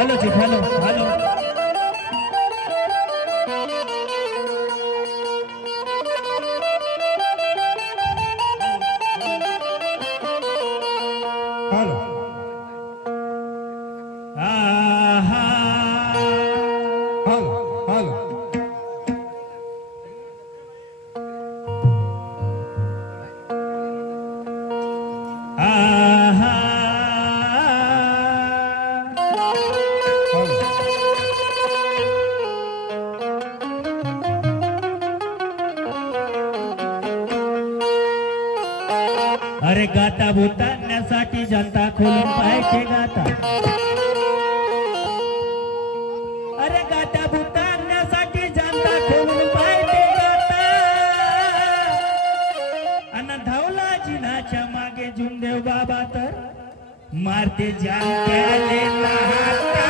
Hello जी hello hello hello आहा hello hello आहा hello अरे गाता भूतांण्यासाठी जनता खोलून पाहिजे गाता अरे गाता भूतांण्यासाठी जनता खोलून पाहिजे गाता अन धावला जिनाच्या मागे झुंदेव बाबा तर मारते जानक्याले लाटा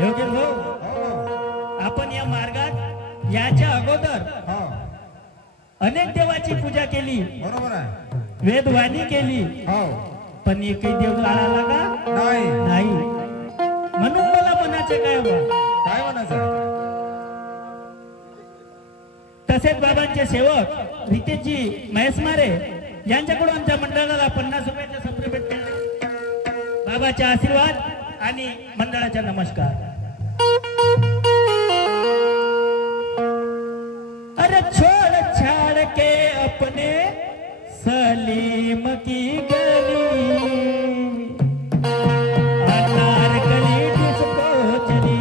योगेश भाऊ आपण या मार्गात याच्या अगोदर हा अनेक देवाची पूजा केली बरोबर आहे वेदवाणी केली हो पण एकही देव आला का नाही नाही म्हणून मला म्हणायचे काय बा काय म्हणायचं तसेच बाबांचे सेवक रितेशजी महेश मारे यांच्याकडून आमच्या मंडळाला 50 रुपयाचे सत्र भेटले बाबाचे आशीर्वाद आणि मंडळाचा नमस्कार अरे छोड़ छाड़ के अपने सलीम की गली अनारकली डिस्को चली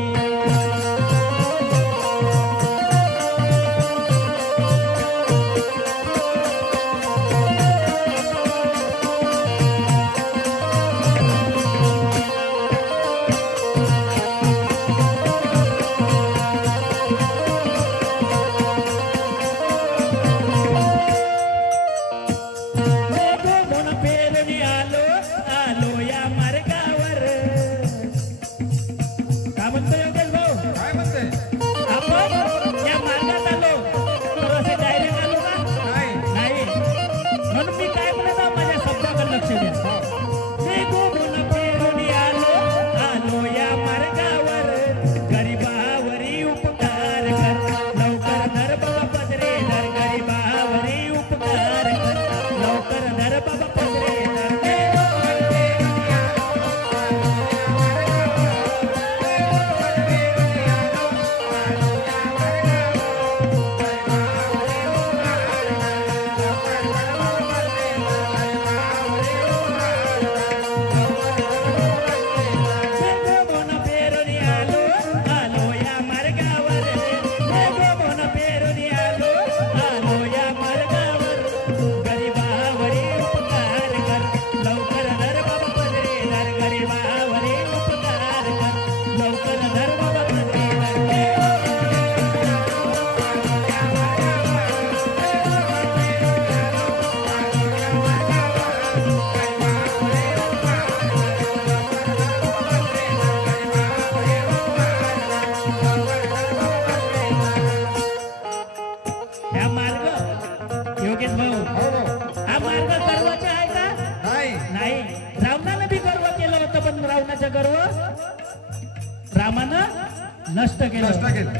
नष्ट केलं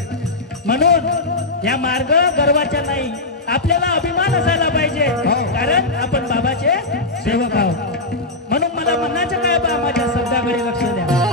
म्हणून या मार्ग गर्वाचा नाही आपल्याला अभिमान असायला पाहिजे कारण आपण बाबाचे सेवक आहोत म्हणून मला म्हणायचं काय बा माझ्या शब्दाकडे लक्ष द्या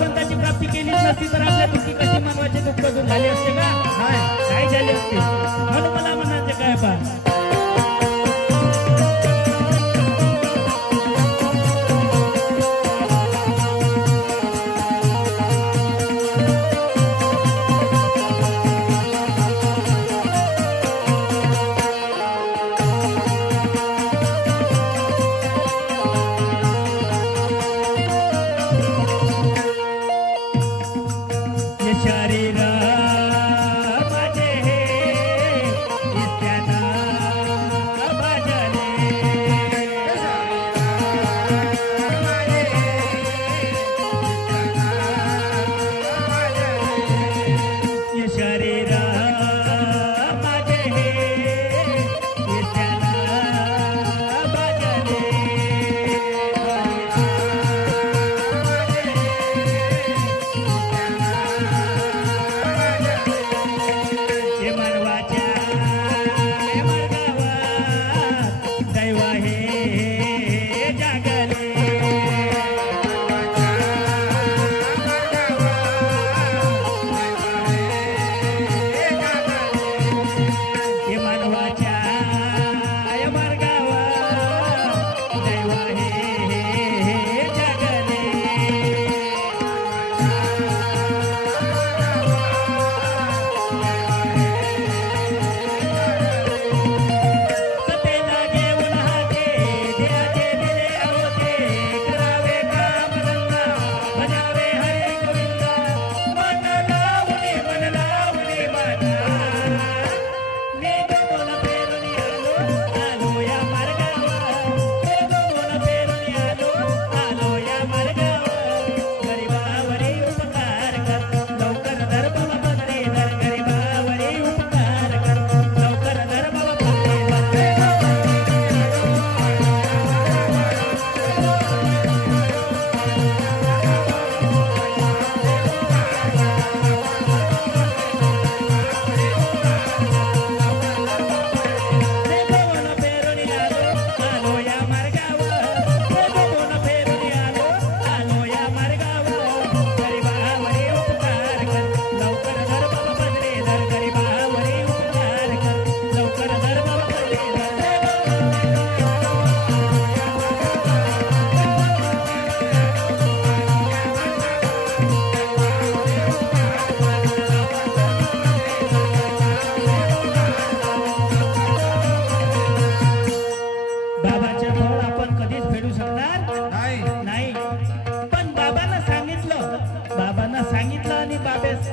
भगवंताची प्राप्ती केलीच नसती तर आपल्या दुःखी कशी मानवाचे दुःख दूर झाले असते का? काय झाले असते? म्हणून मला म्हणायचं काय पा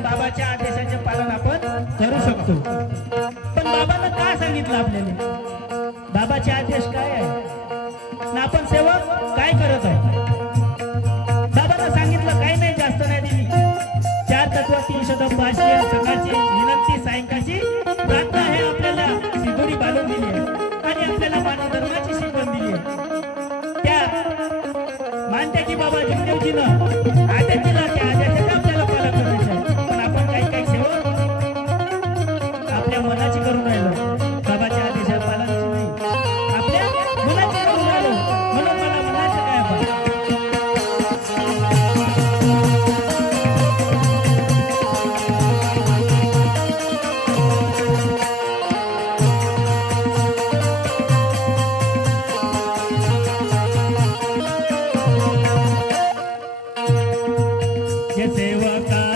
बाबाच्या आदेशाचे पालन आपण करू शकतो. पण बाबांना काय सांगितलं आपल्याला? बाबाचे आदेश काय आहे ना आपण सेवक काय करत आहे? बाबांना सांगितलं काही नाही, जास्त नाही दिली. 4 तत्व 3 शतक भाष्य, सकाळची विनंती, सायंकाळची प्रार्थना हे आपल्याला शिदोरी बांधून दिली आहे आणि आपल्याला मानधर्माची शिकवण दिली आहे. त्या मानते की बाबा जिंदेवजीनं आदेश दिला, त्या आदेशाचे आपल्याला पालन करायचं आहे. पण आपण काही काही सेवक आपल्या मनाची करून राहिलो, बाबाच्या आदेशाला पालनाची नाही, आपल्या मनाची करून राहिलो. म्हणून मला म्हणायचं काय आपण सेवका